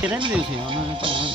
Keren diyorsun ya. Tamam.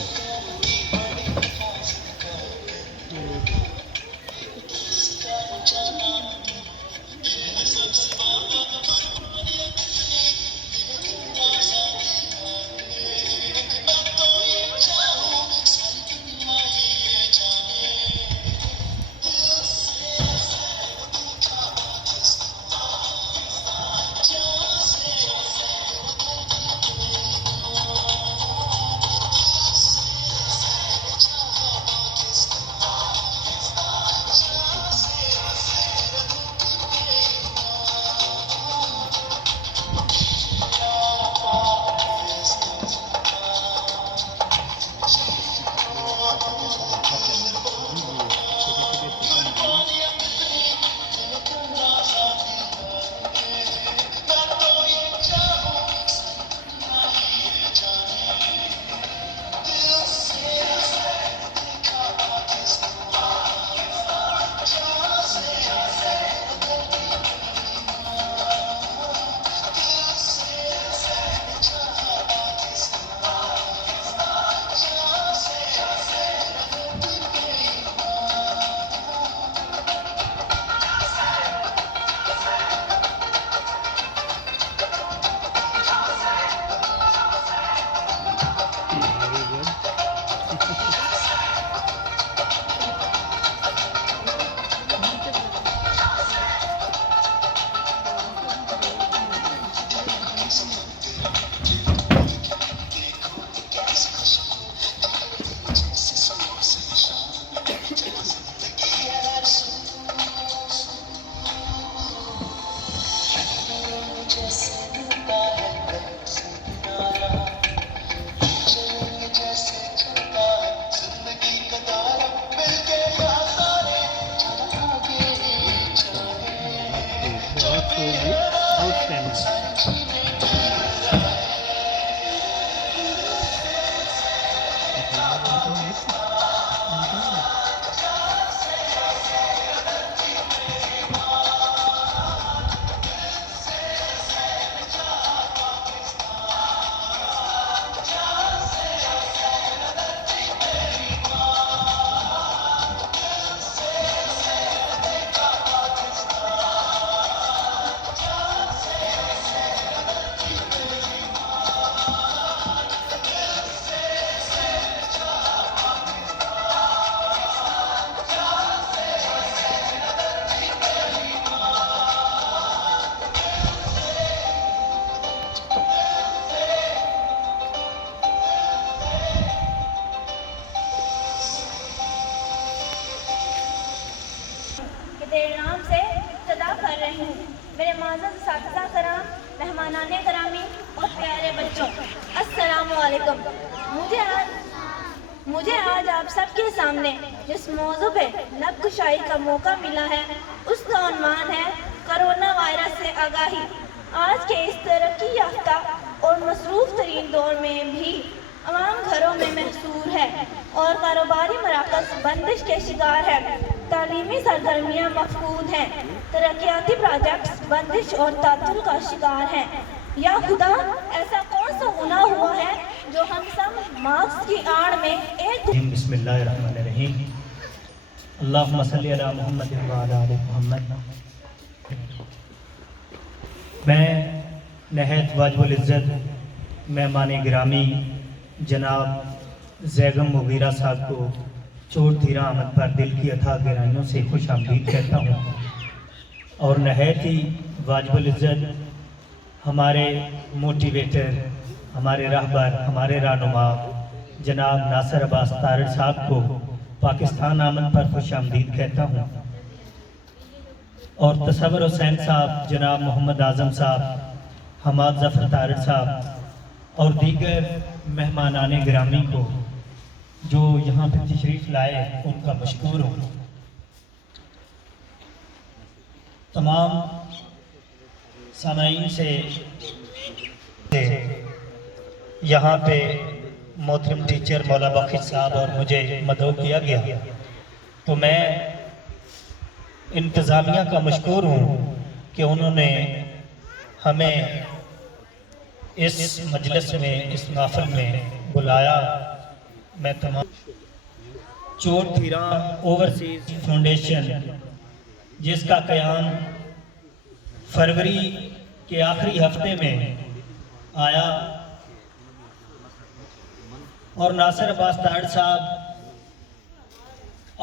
کہ تیرے نام سے ابتدا کر رہی ہوں۔ میرے معزز اساتذہ کرام، مہمانان گرامی اور پیارے بچوں، السلام علیکم۔ مجھے آج آپ سب کے سامنے جس موضوع پہ لب کشائی کا موقع ملا ہے اس کا عنوان ہے کرونا وائرس سے آگاہی۔ آج کے اس ترقی یافتہ اور مصروف ترین دور میں بھی عوام گھروں میں محصور ہے اور کاروباری مراکز بندش کے شکار ہے، تعلیمی سرگرمیاں مفقود ہیں، ترقیاتی پروجیکٹس بندش اور تعطل کا شکار ہیں۔ یا خدا، ایسا کون سا گناہ ہوا ہے جو ہم سب ماسک کی آڑ میں ایک بسم اللہ الرحمن الرحیم، اللہم صلی علی محمد وعلی آل محمد۔ میں نہایت واجب العزت مہمان گرامی جناب زیغم مغیرہ صاحب کو چوٹ دھیرا آمد پر دل کی اتھاہ گہرائیوں سے خوش آمدید کہتا ہوں، اور نہایت ہی واجب العزت ہمارے موٹیویٹر، ہمارے رہبر، ہمارے رہنما جناب ناصر عباس تارڑ صاحب کو پاکستان آمد پر خوش آمدید کہتا ہوں، اور تصور حسین صاحب، جناب محمد اعظم صاحب، حماد ظفر تارڑ صاحب اور دیگر مہمانان گرامی کو جو یہاں پہ تشریف لائے ان کا مشکور ہوں۔ تمام سامعین سے یہاں پہ محترم ٹیچر مولا باقر صاحب اور مجھے مدعو کیا گیا، تو میں انتظامیہ کا مشکور ہوں کہ انہوں نے ہمیں اس مجلس میں، اس محفل میں بلایا۔ میں تمام چوٹ دھیرا اوورسیز فاؤنڈیشن جس کا قیام فروری کے آخری ہفتے میں آیا، اور ناصر عباس تارڑ صاحب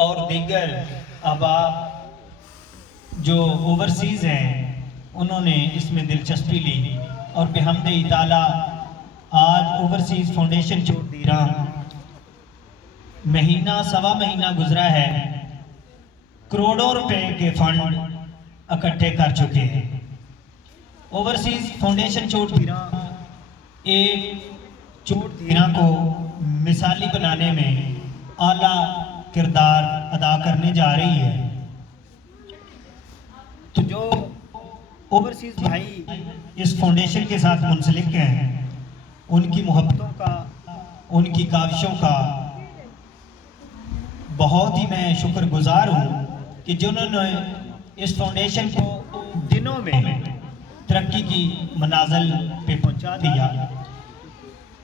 اور دیگر احباب جو اوورسیز ہیں انہوں نے اس میں دلچسپی لی، اور بحمد تعالیٰ آج اوورسیز فاؤنڈیشن چوٹ دھیرا سوا مہینہ گزرا ہے، کروڑوں روپے کے فنڈ اکٹھے کر چکے ہیں۔ اوورسیز فاؤنڈیشن چوٹ دھیرا ایک چوٹ دھیرا کو مثالی بنانے میں اعلیٰ کردار ادا کرنے جا رہی ہے۔ تو جو اوورسیز بھائی اس فاؤنڈیشن کے ساتھ منسلک ہیں، ان کی محبتوں کا، ان کی کاوشوں کا بہت ہی میں شکر گزار ہوں کہ جنہوں نے اس فاؤنڈیشن کو دنوں میں ترقی کی منازل پہ پہنچا دیا۔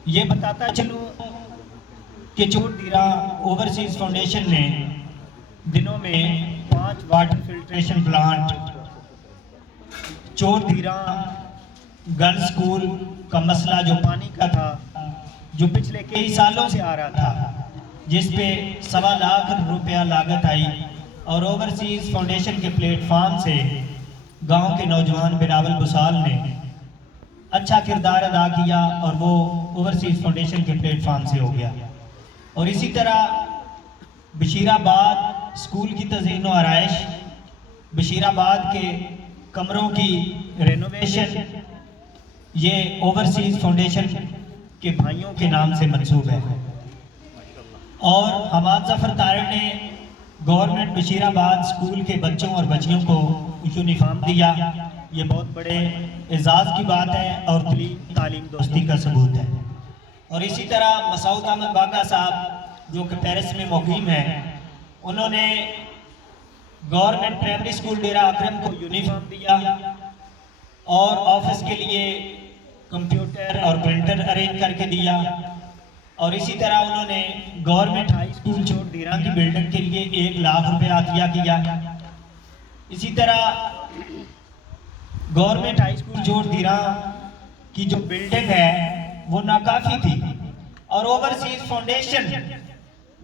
یہ بتاتا چلوں کہ چوٹ دھیرا اوورسیز فاؤنڈیشن نے دنوں میں 5 واٹر فلٹریشن پلانٹ، چوٹ دھیرا گرل سکول کا مسئلہ جو پانی کا تھا، جو پچھلے کئی سالوں سے آ رہا تھا، جس پہ 1.25 لاکھ روپیہ لاگت آئی، اور اوورسیز فاؤنڈیشن کے پلیٹ فارم سے گاؤں کے نوجوان بلاول بسال نے اچھا کردار ادا کیا، اور وہ اوورسیز فاؤنڈیشن کے پلیٹ فارم سے ہو گیا۔ اور اسی طرح بشیر آباد سکول کی تزئین و آرائش، بشیر آباد کے کمروں کی رینوویشن، یہ اوورسیز فاؤنڈیشن کے بھائیوں کے نام سے منسوب ہے۔ اور حماد ظفر تارڑ نے گورنمنٹ بشیر آباد سکول کے بچوں اور بچیوں کو یونیفارم دیا، یہ بہت بڑے اعزاز کی بات ہے اور تعلیم دوستی کا ثبوت ہے۔ اور اسی طرح مسعود احمد باقا صاحب جو کہ پیرس میں مقیم ہیں، انہوں نے گورنمنٹ پرائمری سکول ڈیرہ اکرم کو یونیفارم دیا، اور آفس کے لیے کمپیوٹر اور پرنٹر ارینج کر کے دیا، اور اسی طرح انہوں نے گورنمنٹ ہائی سکول چوٹ دھیرا کی بلڈنگ کے لیے 1 لاکھ روپے عطیہ کیا۔ اسی طرح گورنمنٹ ہائی سکول چوٹ دھیرا کی جو بلڈنگ ہے وہ ناکافی تھی، اور اوورسیز فاؤنڈیشن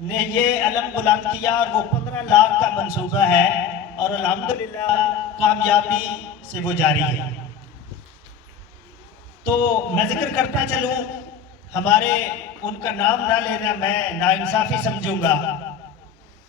نے یہ علم بلند کیا، اور وہ 15 لاکھ کا منصوبہ ہے، اور الحمدللہ کامیابی سے وہ جاری ہے۔ تو میں ذکر کرتا چلوں، ہمارے ان کا نام نہ لینا میں ناانصافی سمجھوں گا۔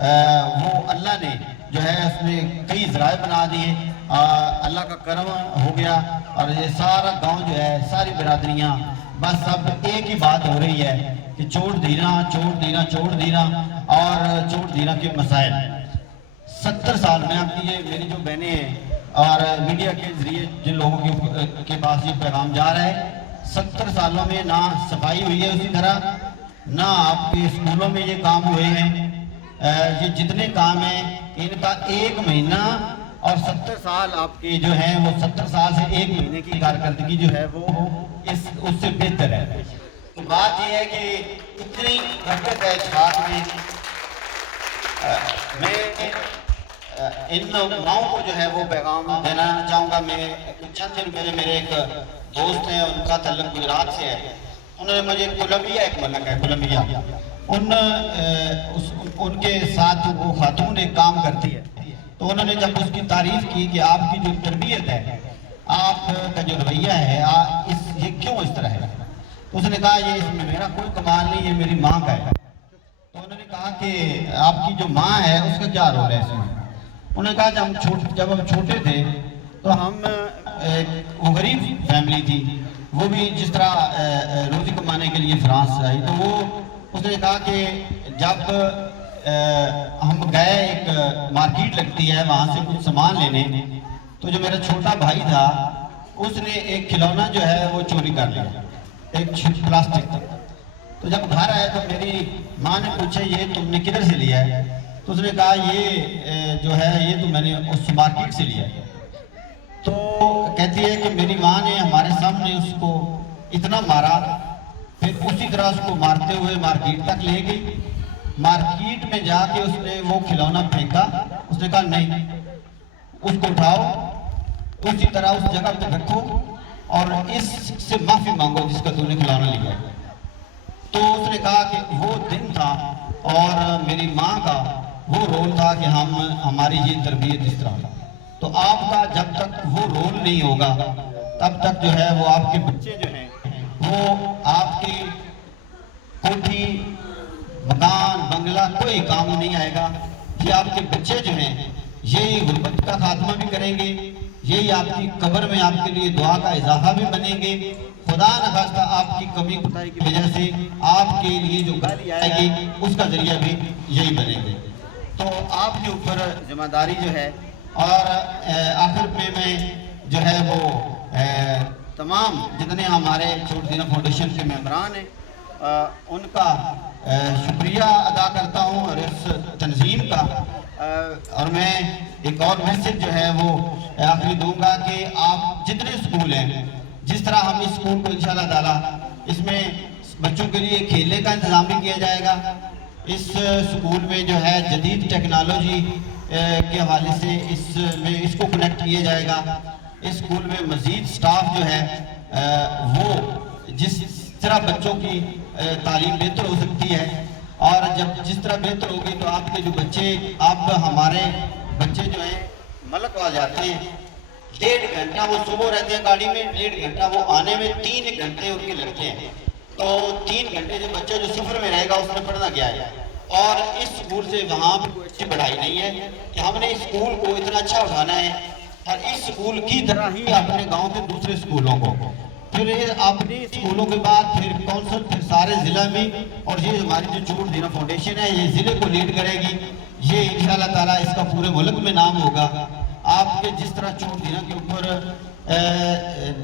وہ اللہ نے جو ہے اس میں کئی ذرائع بنا دیے، اللہ کا کرم ہو گیا، اور یہ سارا گاؤں جو ہے، ساری برادریاں بس اب ایک ہی بات ہو رہی ہے کہ چھوڑ دینا اور چھوڑ دینا کے مسائل۔ 70 سال میں آپ کی یہ میری جو بہنیں ہیں اور میڈیا کے ذریعے جن لوگوں کے پاس یہ پیغام جا رہا ہے، 70 سالوں میں نہ صفائی ہوئی ہے اسی طرح، نہ آپ کے اسکولوں میں یہ کام ہوئے ہیں، یہ جتنے کام ہیں ان کا 1 مہینہ اور 70 سال آپ کے جو ہیں وہ 70 سال سے 1 مہینے کی کارکردگی جو ہے وہ اس سے بہتر ہے۔ تو بات یہ ہے کہ اتنی برکت ہے اس بات میں ان ماؤں کو جو ہے وہ پیغام دینا چاہوں گا۔ میں چند دن پہلے میرے ایک دوست ہیں، ان کا تعلق گجرات سے ہے، انہوں نے مجھے کولمبیا، ایک ملک ہے کولمبیا، ان کے ساتھ وہ خاتون ایک کام کرتی ہے، تو انہوں نے جب اس کی تعریف کی کہ آپ کی جو تربیت ہے، آپ کا جو رویہ ہے، یہ کیوں اس طرح ہے، تو اس نے کہا یہ اس میں میرا کوئی کمال نہیں، یہ میری ماں کا ہے۔ تو انہوں نے کہا کہ آپ کی جو ماں ہے اس کا کیا رول ہے اس میں؟ انہوں نے کہا جب ہم چھوٹے تھے تو ہم وہ غریب فیملی تھی، وہ بھی جس طرح روزی کمانے کے لیے فرانس سے آئی، تو اس نے کہا کہ جب ہم گئے، ایک مارکیٹ لگتی ہے وہاں سے کچھ سامان لینے، تو جو میرا چھوٹا بھائی تھا اس نے ایک کھلونا جو ہے وہ چوری کر لیا، ایک پلاسٹک تھا۔ تو جب گھر آئے تو میری ماں نے پوچھا یہ تم نے کدھر سے لیا ہے؟ تو اس نے کہا یہ جو ہے یہ تو میں نے اس مارکیٹ سے لیا ہے۔ تو کہتی ہے کہ میری ماں نے ہمارے سامنے اس کو اتنا مارا، پھر اسی طرح اس کو مارتے ہوئے مارکیٹ تک لے گئی، مارکیٹ میں جا کے اس نے وہ کھلونا پھینکا، اس نے کہا نہیں، اس کو اٹھاؤ، اسی طرح اس جگہ پہ رکھو اور اس سے معافی مانگو جس کا تم نے کھلونا لیا۔ تو اس نے کہا کہ وہ دن تھا اور میری ماں کا وہ رول تھا کہ ہماری یہ تربیت اس طرح، تو آپ کا جب تک وہ رول نہیں ہوگا تب تک جو ہے وہ آپ کے بچے جو ہیں وہ آپ کی کوٹھی، مکان، بنگلہ کوئی کام نہیں آئے گا۔ یہ آپ کے بچے جو ہیں یہی غربت کا خاتمہ بھی کریں گے، یہی آپ کی قبر میں آپ کے لیے دعا کا اضافہ بھی بنیں گے، خدا نخواستہ آپ کی کمی کوتاہی کی وجہ سے آپ کے لیے جو گالی آئے گی اس کا ذریعہ بھی یہی بنے گے۔ تو آپ کے اوپر ذمہ داری جو ہے، اور آخر میں جو ہے وہ تمام جتنے ہمارے چھوٹ دینا فاؤنڈیشن کے ممبران ہیں ان کا شکریہ ادا کرتا ہوں، اور اس تنظیم کا، اور میں ایک اور میسج جو ہے وہ آخری دوں گا کہ آپ جتنے اسکول ہیں، جس طرح ہم اس اسکول کو انشاءاللہ تعالیٰ اس میں بچوں کے لیے کھیلنے کا انتظام بھی کیا جائے گا، اس اسکول میں جو ہے جدید ٹیکنالوجی کے حوالے سے اس کو کنیکٹ کیا جائے گا، اس اسکول میں مزید سٹاف جو ہے وہ جس طرح بچوں کی تعلیم بہتر ہو سکتی ہے، اور جب جس طرح بہتر ہوگی تو آپ کے جو بچے، اب ہمارے بچے جو ہیں ملک آ جاتے ہیں، 1.5 گھنٹہ وہ صبح رہتے ہیں گاڑی میں، 1.5 گھنٹہ وہ آنے میں، 3 گھنٹے ان کے لگتے ہیں، تو 3 گھنٹے جو بچہ جو سفر میں رہے گا اس نے پڑھنا کیا ہے، اور اس اسکول سے وہاں بھی کوئی اچھی پڑھائی نہیں ہے کہ ہم نے اس اسکول کو اتنا اچھا اٹھانا ہے، اور اس اسکول کی طرح ہی اپنے گاؤں کے دوسرے اسکولوں کو، پھر اپنے اسکولوں کے بعد پھر کونسل، پھر سارے ضلع میں، اور یہ ہماری جو چھوٹ دینا فاؤنڈیشن ہے یہ ضلع کو لیڈ کرے گی، یہ انشاءاللہ تعالیٰ اس کا پورے ملک میں نام ہوگا۔ آپ کے جس طرح چھوٹ دینا کے اوپر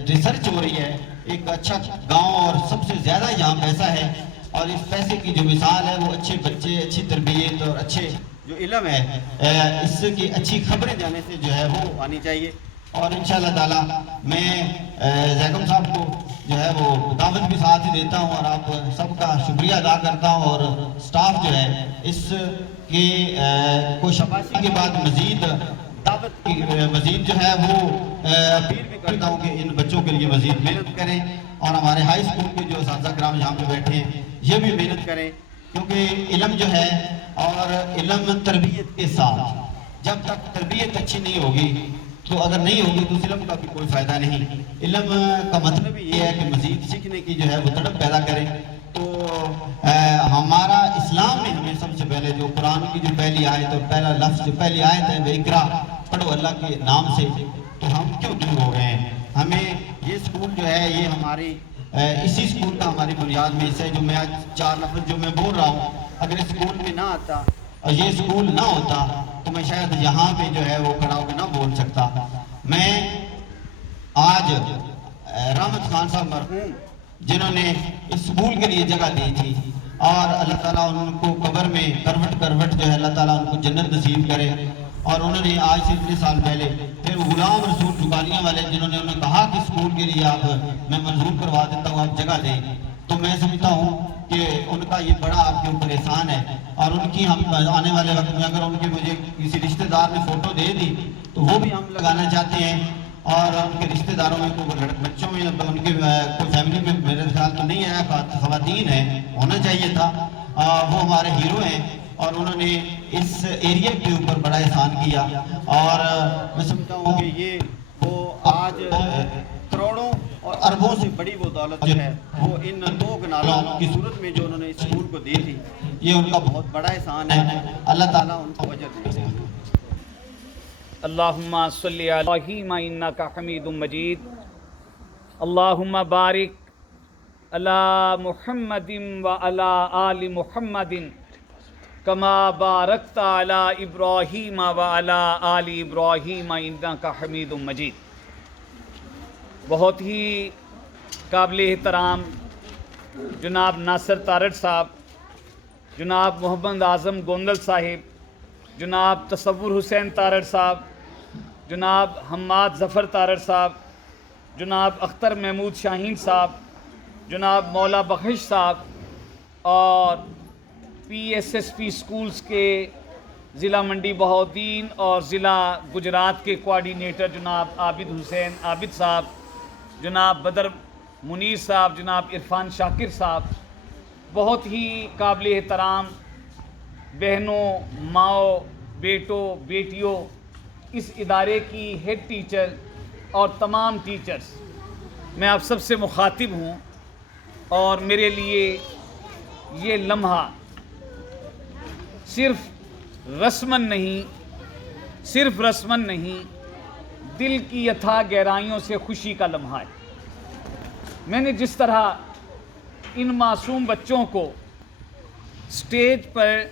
ریسرچ ہو رہی ہے، ایک اچھا گاؤں اور سب سے زیادہ یہاں پیسہ ہے، اور اس پیسے کی جو مثال ہے وہ اچھے بچے، اچھی تربیت اور اچھے جو علم ہے، اس کی اچھی خبریں جانے سے جو ہے وہ آنی چاہیے، اور انشاءاللہ تعالیٰ میں زیکم صاحب کو جو ہے وہ دعوت بھی ساتھ ہی دیتا ہوں، اور آپ سب کا شکریہ ادا کرتا ہوں، اور سٹاف جو ہے اس کے کو شاباشی کے بعد مزید دعوت کی مزید جو ہے وہ اپیل بھی کرتا ہوں کہ ان بچوں کے لیے مزید محنت کریں، اور ہمارے ہائی اسکول کے جو اساتذہ کرام یہاں پہ بیٹھے ہیں یہ بھی محنت کریں، کیونکہ علم جو ہے، اور علم تربیت کے ساتھ، جب تک تربیت اچھی نہیں ہوگی تو اگر نہیں ہوگی تو اس علم کا بھی کوئی فائدہ نہیں۔ علم کا مطلب یہ ہے کہ مزید سیکھنے کی جو ہے وہ تڑپ پیدا کرے، تو ہمارا اسلام اسلام نے ہمیں سب سے پہلے جو قرآن کی جو پہلی آیت اور پہلا لفظ جو پہلی آیت ہے وہ اقرا، پڑھو اللہ کے نام سے، تو ہم کیوں دور ہو گئے ہیں؟ ہمیں یہ سکول جو ہے یہ ہماری اسی سکول کا ہماری بنیاد میں حصہ ہے. جو میں آج 4 لفظ جو میں بول رہا ہوں، اگر اس سکول میں نہ آتا اور یہ سکول نہ ہوتا تو میں شاید یہاں پہ جو ہے وہ کھڑا ہو کے نہ بول سکتا. میں آج رحمت خان صاحب مرحوم جنہوں نے اس سکول کے لیے جگہ دی تھی، اور اللہ تعالیٰ ان کو قبر میں کروٹ جو ہے اللہ تعالیٰ ان کو جنت نصیب کرے. اور انہوں نے آج سے 3 سال پہلے پھر غلام رسول ٹکالیاں والے جنہوں نے انہیں کہا کہ سکول کے لیے آپ میں منظور کروا دیتا ہوں، آپ جگہ دیں، تو میں سمجھتا ہوں کہ ان کا یہ بڑا آپ کے اوپر احسان ہے. اور ان کی ہم آنے والے وقت میں اگر ان کی مجھے کسی رشتہ دار نے فوٹو دے دی تو وہ بھی ہم لگانا چاہتے ہیں. اور ان کے رشتہ داروں میں کوئی بچوں میں ان کے کوئی فیملی میں میرے خیال تو نہیں ہے، خواتین ہیں، ہونا چاہیے تھا. وہ ہمارے ہیرو ہیں اور انہوں نے اس ایریا کے اوپر بڑا احسان کیا. اور میں سمجھتا ہوں کہ یہ وہ آج کروڑوں اور اربوں سے بڑی وہ دولت جو ہے وہ ان 2 کنالوں کی صورت میں جو انہوں نے اس سکول کو دی تھی، یہ ان کا بہت بڑا احسان ہے. اللہ تعالیٰ ان کو اجر دے. اللہم صلی علی ابراہیم انک حمید مجید. اللہم بارک علی محمد و علی آل محمد کما بارکت علی ابراہیم و علی آل ابراہیم انک حمید مجید. بہت ہی قابل احترام جناب ناصر تارڑ صاحب، جناب محمد اعظم گوندل صاحب، جناب تصور حسین تارڑ صاحب، جناب حماد ظفر تارڑ صاحب، جناب اختر محمود شاہین صاحب، جناب مولا بخش صاحب، اور P S S P schools کے ضلع منڈی بہاؤالدین اور ضلع گجرات کے کوارڈینیٹر جناب عابد حسین عابد صاحب، جناب بدر منیر صاحب، جناب عرفان شاکر صاحب، بہت ہی قابل احترام بہنوں، ماؤں، بیٹوں، بیٹیوں، اس ادارے کی ہیڈ ٹیچر اور تمام ٹیچرز، میں آپ سب سے مخاطب ہوں. اور میرے لیے یہ لمحہ صرف رسمن نہیں دل کی اتھا گہرائیوں سے خوشی کا لمحہ ہے. میں نے جس طرح ان معصوم بچوں کو سٹیج پر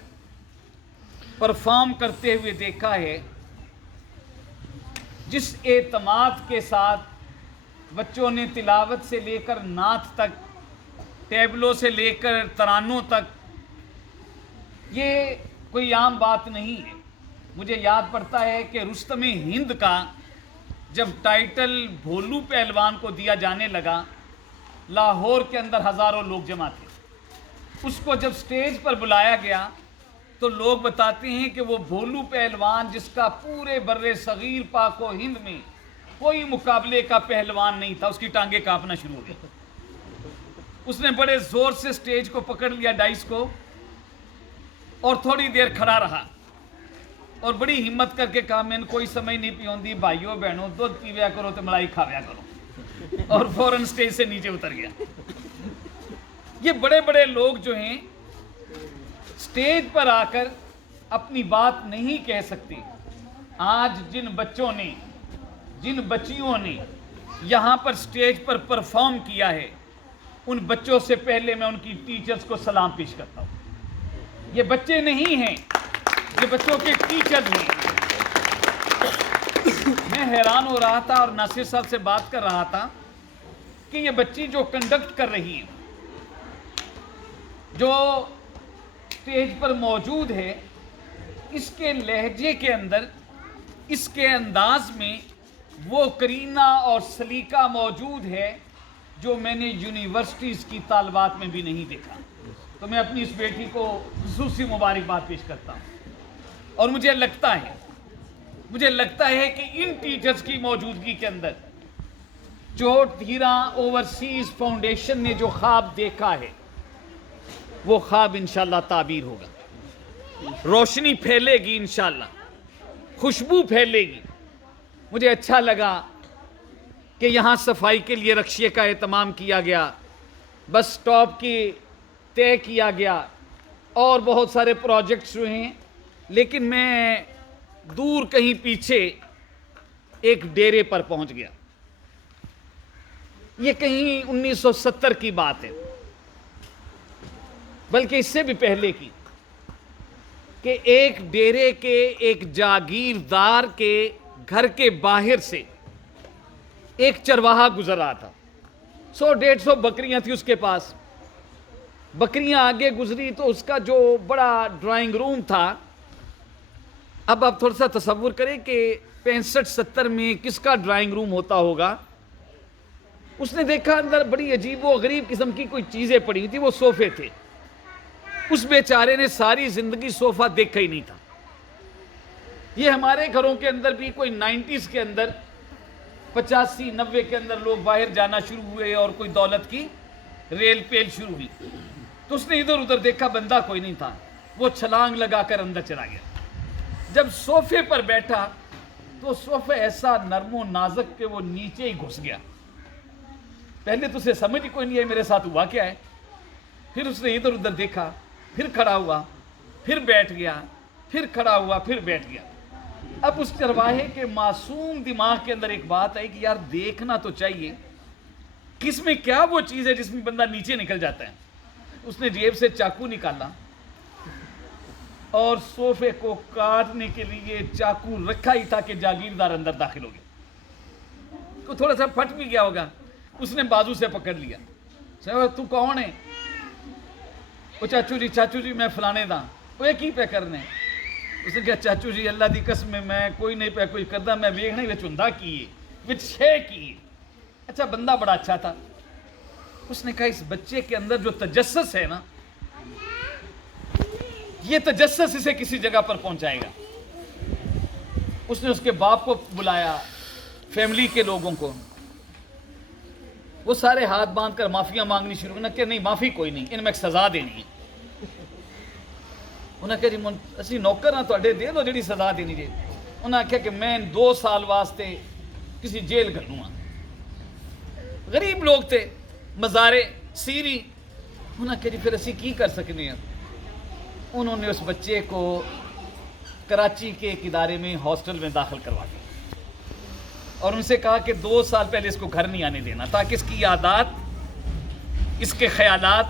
پرفارم کرتے ہوئے دیکھا ہے، جس اعتماد کے ساتھ بچوں نے تلاوت سے لے کر نعت تک، ٹیبلوں سے لے کر ترانوں تک، یہ کوئی عام بات نہیں ہے. مجھے یاد پڑتا ہے کہ رستم ہند کا جب ٹائٹل بھولو پہلوان کو دیا جانے لگا، لاہور کے اندر ہزاروں لوگ جمع تھے. اس کو جب سٹیج پر بلایا گیا تو لوگ بتاتے ہیں کہ وہ بھولو پہلوان جس کا پورے بر صغیر پاک و ہند میں کوئی مقابلے کا پہلوان نہیں تھا، اس کی ٹانگیں کانپنا شروع ہو گئی. اس نے بڑے زور سے سٹیج کو پکڑ لیا، ڈائس کو، اور تھوڑی دیر کھڑا رہا اور بڑی ہمت کر کے کہا میں نے کوئی سمجھ نہیں پیوندی، بھائیوں بہنوں دودھ پیویا کرو تو ملائی کھاویا کرو، اور فوراً سٹیج سے نیچے اتر گیا. یہ بڑے بڑے لوگ جو ہیں سٹیج پر آ کر اپنی بات نہیں کہہ سکتے. آج جن بچوں نے، جن بچیوں نے یہاں پر سٹیج پر پرفارم کیا ہے، ان بچوں سے پہلے میں ان کی ٹیچرز کو سلام پیش کرتا ہوں. یہ بچے نہیں ہیں، یہ بچوں کے ٹیچرز ہیں. میں حیران ہو رہا تھا اور ناصر صاحب سے بات کر رہا تھا کہ یہ بچی جو کنڈکٹ کر رہی ہے، جو اسٹیج پر موجود ہے، اس کے لہجے کے اندر، اس کے انداز میں وہ کرینہ اور سلیقہ موجود ہے جو میں نے یونیورسٹیز کی طالبات میں بھی نہیں دیکھا. تو میں اپنی اس بیٹی کو خصوصی مبارکباد پیش کرتا ہوں. اور مجھے لگتا ہے کہ ان ٹیچرز کی موجودگی کے اندر چوٹ دھیرا اوورسیز فاؤنڈیشن نے جو خواب دیکھا ہے وہ خواب انشاءاللہ تعبیر ہوگا. روشنی پھیلے گی انشاءاللہ، خوشبو پھیلے گی. مجھے اچھا لگا کہ یہاں صفائی کے لیے رکشے کا اہتمام کیا گیا، بس سٹاپ کی طے کیا گیا، اور بہت سارے پروجیکٹس ہوئے ہیں، لیکن میں دور کہیں پیچھے ایک ڈیرے پر پہنچ گیا. یہ کہیں 1970 کی بات ہے، بلکہ اس سے بھی پہلے کی، کہ ایک ڈیرے کے ایک جاگیردار کے گھر کے باہر سے ایک چرواہا گزر رہا تھا. 100-150 بکریاں تھی اس کے پاس. بکریاں آگے گزری تو اس کا جو بڑا ڈرائنگ روم تھا، اب آپ تھوڑا سا تصور کریں کہ 65-70 میں کس کا ڈرائنگ روم ہوتا ہوگا. اس نے دیکھا اندر بڑی عجیب و غریب قسم کی کوئی چیزیں پڑی تھی، وہ صوفے تھے. اس بیچارے نے ساری زندگی صوفہ دیکھا ہی نہیں تھا. یہ ہمارے گھروں کے اندر بھی کوئی 90s کے اندر 85-90 کے اندر لوگ باہر جانا شروع ہوئے اور کوئی دولت کی ریل پیل شروع ہوئی. تو اس نے ادھر ادھر دیکھا، بندہ کوئی نہیں تھا. وہ چھلانگ لگا کر اندر چلا گیا. جب صوفے پر بیٹھا تو صوفہ ایسا نرم و نازک کہ وہ نیچے ہی گھس گیا. پہلے تو اسے سمجھ ہی کوئی نہیں ہے میرے ساتھ ہوا کیا ہے. پھر اس نے ادھر ادھر دیکھا، پھر کھڑا ہوا، پھر بیٹھ گیا، پھر کھڑا ہوا، پھر بیٹھ گیا. اب اس چرواہے کے معصوم دماغ کے اندر ایک بات آئی کہ یار دیکھنا تو چاہیے کس میں کیا وہ چیز ہے جس میں بندہ نیچے نکل جاتا ہے. اس نے جیب سے چاقو نکالا اور صوفے کو کاٹنے کے لیے چاقو رکھا ہی تھا کہ جاگیردار اندر داخل ہو گیا. تو تھوڑا سا پھٹ بھی گیا ہوگا. اس نے بازو سے پکڑ لیا. تو کون ہے؟ وہ چاچو جی میں فلانے دا. وہ کی پہ کرنے؟ اس نے کہا چاچو جی اللہ دی قسم میں کوئی نہیں پہ کوئی کردہ، میں ویکھنا ہی وچ ہوندا کی ہے، وچ شے کی ہے. اچھا بندہ بڑا اچھا تھا. اس نے کہا اس بچے کے اندر جو تجسس ہے نا، یہ تجسس اسے کسی جگہ پر پہنچائے گا. اس نے اس کے باپ کو بلایا، فیملی کے لوگوں کو. وہ سارے ہاتھ باندھ کر معافیاں مانگنی شروع کرنا کہ نہیں معافی کوئی نہیں، ان میں ایک سزا دینی ہے. انہیں کہا جی اسی نوکر ہاں تواڈے، دے دو جڑی سزا دینی جی. انہیں آخیا کہ میں 2 سال واسطے کسی جیل گھلوں ہاں. غریب لوگ تھے، مزارے سیری. انہیں کہا جی پھر اسی کی کر سکنے ہیں. انہوں نے اس بچے کو کراچی کے ایک ادارے میں ہاسٹل میں داخل کروا دیا اور ان سے کہا کہ 2 سال پہلے اس کو گھر نہیں آنے دینا تاکہ اس کی عادات، اس کے خیالات،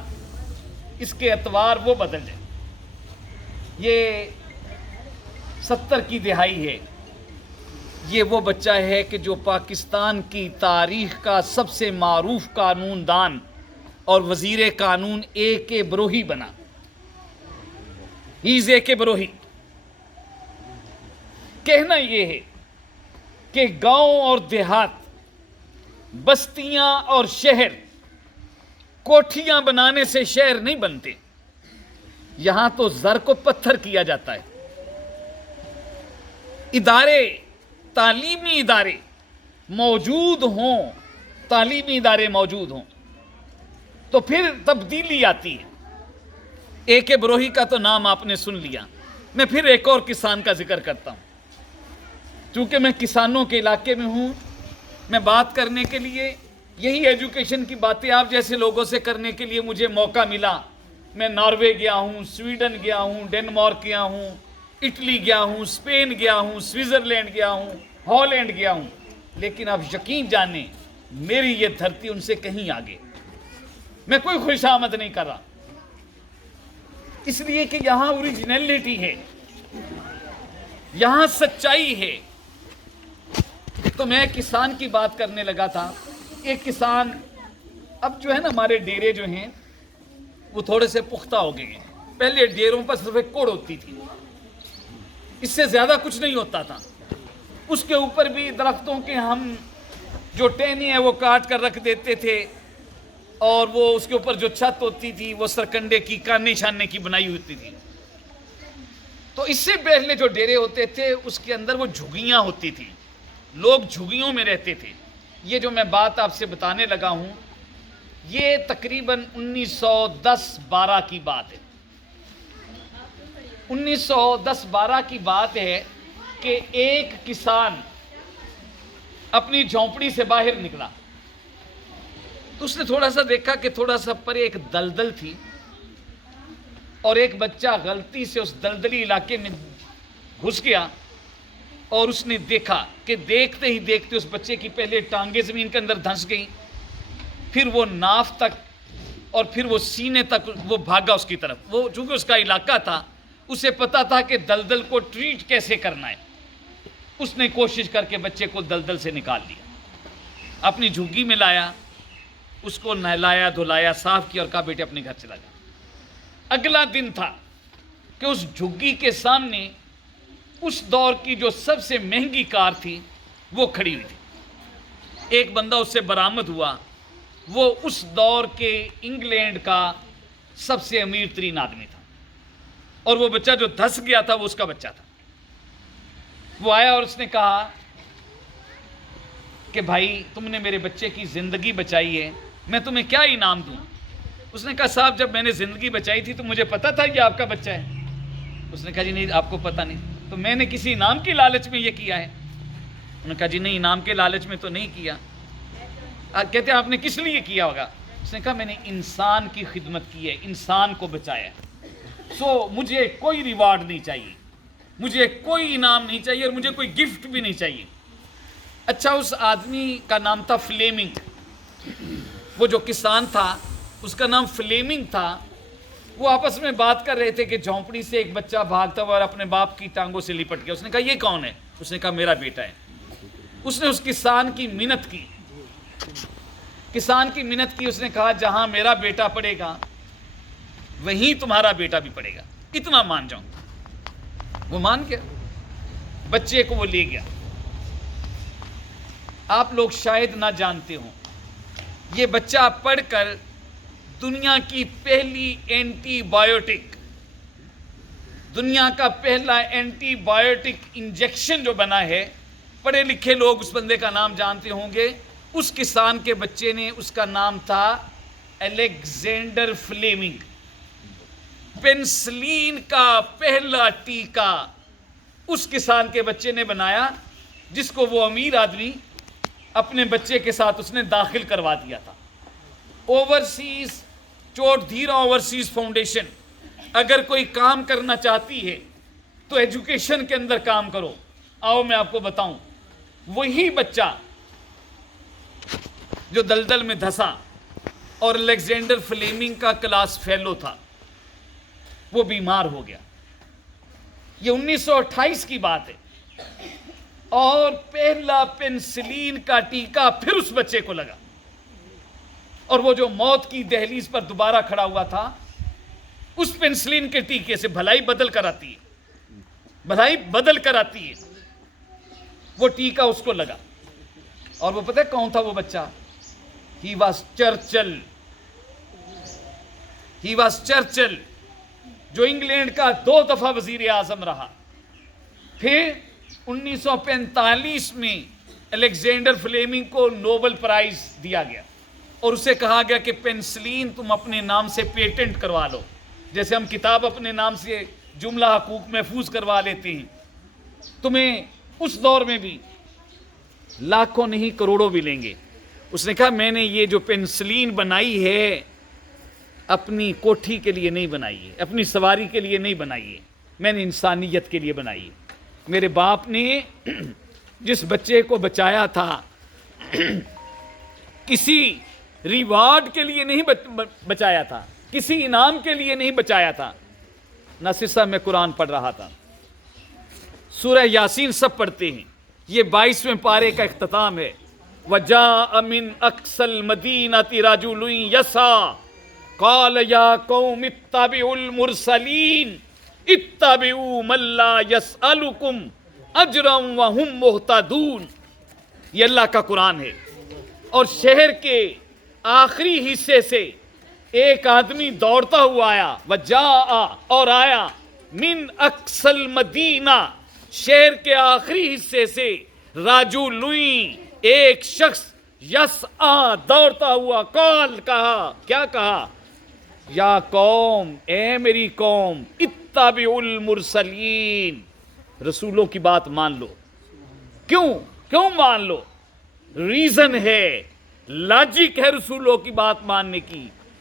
اس کے اطوار وہ بدل جائیں. یہ 70 کی دہائی ہے. یہ وہ بچہ ہے کہ جو پاکستان کی تاریخ کا سب سے معروف قانون دان اور وزیر قانون اے کے بروہی بنا. ہی از اے کے بروہی. کہنا یہ ہے کہ گاؤں اور دیہات، بستیاں اور شہر کوٹھیاں بنانے سے شہر نہیں بنتے. یہاں تو زر کو پتھر کیا جاتا ہے. ادارے، تعلیمی ادارے موجود ہوں، تعلیمی ادارے موجود ہوں تو پھر تبدیلی آتی ہے. اے کے بروہی کا تو نام آپ نے سن لیا. میں پھر ایک اور کسان کا ذکر کرتا ہوں. چونکہ میں کسانوں کے علاقے میں ہوں، میں بات کرنے کے لیے یہی ایجوکیشن کی باتیں آپ جیسے لوگوں سے کرنے کے لیے مجھے موقع ملا. میں ناروے گیا ہوں، سویڈن گیا ہوں، ڈنمارک گیا ہوں، اٹلی گیا ہوں، اسپین گیا ہوں، سوئٹزرلینڈ گیا ہوں، ہالینڈ گیا ہوں. لیکن آپ یقین جانیں میری یہ دھرتی ان سے کہیں آگے. میں کوئی خوش آمد نہیں کر رہا، اس لیے کہ یہاں اوریجنلٹی ہے، یہاں سچائی ہے. تو میں کسان کی بات کرنے لگا تھا. ایک کسان اب جو ہے نا، ہمارے ڈیرے جو ہیں وہ تھوڑے سے پختہ ہو گئے ہیں. پہلے ڈیروں پر صرف ایک کوڑ ہوتی تھی، اس سے زیادہ کچھ نہیں ہوتا تھا. اس کے اوپر بھی درختوں کے ہم جو ٹہنی ہیں وہ کاٹ کر رکھ دیتے تھے اور وہ اس کے اوپر جو چھت ہوتی تھی وہ سرکنڈے کی کاننے چھاننے کی بنائی ہوتی تھی. تو اس سے پہلے جو ڈیرے ہوتے تھے اس کے اندر وہ جھگیاں ہوتی تھی، لوگ جھگیوں میں رہتے تھے. یہ جو میں بات آپ سے بتانے لگا ہوں یہ تقریباً 1910-12 کی بات ہے. 1910-12 کی بات ہے کہ ایک کسان اپنی جھونپڑی سے باہر نکلا تو اس نے تھوڑا سا دیکھا کہ تھوڑا سا پرے ایک دلدل تھی. اور ایک بچہ غلطی سے اس دلدلی علاقے میں گھس گیا اور اس نے دیکھا کہ دیکھتے ہی دیکھتے اس بچے کی پہلے ٹانگیں زمین کے اندر دھنس گئیں، پھر وہ ناف تک اور پھر وہ سینے تک وہ بھاگا اس کی طرف. وہ چونکہ اس کا علاقہ تھا، اسے پتا تھا کہ دلدل کو ٹریٹ کیسے کرنا ہے. اس نے کوشش کر کے بچے کو دلدل سے نکال لیا، اپنی جھگی میں لایا، اس کو نہلایا دھلایا صاف کیا اور کہا بیٹے اپنے گھر چلا جا. اگلا دن تھا کہ اس جھگی کے سامنے اس دور کی جو سب سے مہنگی کار تھی وہ کھڑی ہوئی تھی. ایک بندہ اس سے برآمد ہوا، وہ اس دور کے انگلینڈ کا سب سے امیر ترین آدمی تھا، اور وہ بچہ جو دھس گیا تھا وہ اس کا بچہ تھا. وہ آیا اور اس نے کہا کہ بھائی تم نے میرے بچے کی زندگی بچائی ہے، میں تمہیں کیا انعام دوں؟ اس نے کہا صاحب جب میں نے زندگی بچائی تھی تو مجھے پتا تھا یہ آپ کا بچہ ہے. اس نے کہا جی نہیں آپ کو پتا نہیں، تو میں نے کسی انعام کی لالچ میں یہ کیا ہے؟ انہوں نے کہا جی نہیں انعام کے لالچ میں تو نہیں کیا. کہتے ہیں آپ نے کس لیے کیا ہوگا؟ اس نے کہا میں نے انسان کی خدمت کی ہے، انسان کو بچایا ہے، سو مجھے کوئی ریوارڈ نہیں چاہیے، مجھے کوئی انعام نہیں چاہیے اور مجھے کوئی گفٹ بھی نہیں چاہیے. اچھا اس آدمی کا نام تھا فلیمنگ، وہ جو کسان تھا اس کا نام فلیمنگ تھا. وہ آپس میں بات کر رہے تھے کہ جھونپڑی سے ایک بچہ بھاگتا ہوا اور اپنے باپ کی ٹانگوں سے لپٹ گیا. اس نے کہا یہ کون ہے؟ اس نے کہا میرا بیٹا ہے. اس نے اس کسان کی منت کی، کسان کی منت کی. اس نے کہا جہاں میرا بیٹا پڑے گا وہیں تمہارا بیٹا بھی پڑے گا، اتنا مان جاؤں. وہ مان گیا، بچے کو وہ لے گیا. آپ لوگ شاید نہ جانتے ہوں، یہ بچہ پڑھ کر دنیا کی پہلی اینٹی بایوٹک، دنیا کا پہلا اینٹی بایوٹک انجیکشن جو بنا ہے، پڑھے لکھے لوگ اس بندے کا نام جانتے ہوں گے. اس کسان کے بچے نے، اس کا نام تھا الیگزینڈر فلیمنگ. پینسلین کا پہلا ٹیکہ اس کسان کے بچے نے بنایا، جس کو وہ امیر آدمی اپنے بچے کے ساتھ اس نے داخل کروا دیا تھا. اوورسیز چوٹ دھیرا اوورسیز فاؤنڈیشن اگر کوئی کام کرنا چاہتی ہے تو ایجوکیشن کے اندر کام کرو. آؤ میں آپ کو بتاؤں، وہی بچہ جو دلدل میں دھسا اور الیگزینڈر فلیمنگ کا کلاس فیلو تھا، وہ بیمار ہو گیا. یہ 1928 کی بات ہے، اور پہلا پینسلین کا ٹیکہ پھر اس بچے کو لگا، اور وہ جو موت کی دہلیز پر دوبارہ کھڑا ہوا تھا، اس پینسلین کے ٹیکے سے بھلائی بدل کر آتی ہے، بھلائی بدل کر آتی ہے. وہ ٹیکہ اس کو لگا، اور وہ پتہ ہے کون تھا وہ بچہ؟ He was Churchill. He was Churchill, جو انگلینڈ کا 2 دفعہ وزیر اعظم رہا. پھر 1945 میں الیگزینڈر فلیمنگ کو نوبل پرائز دیا گیا، اور اسے کہا گیا کہ پینسلین تم اپنے نام سے پیٹنٹ کروا لو، جیسے ہم کتاب اپنے نام سے جملہ حقوق محفوظ کروا لیتے ہیں، تمہیں اس دور میں بھی لاکھوں نہیں کروڑوں بھی لیں گے. اس نے کہا میں نے یہ جو پینسلین بنائی ہے اپنی کوٹھی کے لیے نہیں بنائی ہے، اپنی سواری کے لیے نہیں بنائی ہے، میں نے انسانیت کے لیے بنائی ہے. میرے باپ نے جس بچے کو بچایا تھا کسی ریوارڈ کے لیے نہیں بچایا تھا، کسی انعام کے لیے نہیں بچایا تھا. ناصر صاحب میں قرآن پڑھ رہا تھا، سورہ یاسین سب پڑھتے ہیں، یہ 22ویں پارے کا اختتام ہے. وَجَاءَ مِنْ أَقْصَى الْمَدِينَةِ رَجُلٌ يَسْعَىٰ قَالَ يَا قَوْمِ اتَّبِعُوا الْمُرْسَلِينَ اتَّبِعُوا مَن لَّا يَسْأَلُكُمْ أَجْرًا وَهُمْ مُهْتَدُونَ. یہ اللہ کا قرآن ہے. اور شہر کے آخری حصے سے ایک آدمی دوڑتا ہوا آیا، وَجَاءَ اور آیا، مِنْ أَقْصَى الْمَدِينَةِ شہر کے آخری حصے سے، رَجُلٌ ایک شخص، یسعیٰ دوڑتا ہوا، قال کہا، کیا کہا؟ یا قوم، اے میری قوم، اتبعوا المرسلین، رسولوں کی بات مان لو. کیوں مان لو؟ ریزن ہے، لاجک ہے رسولوں کی بات ماننے کی.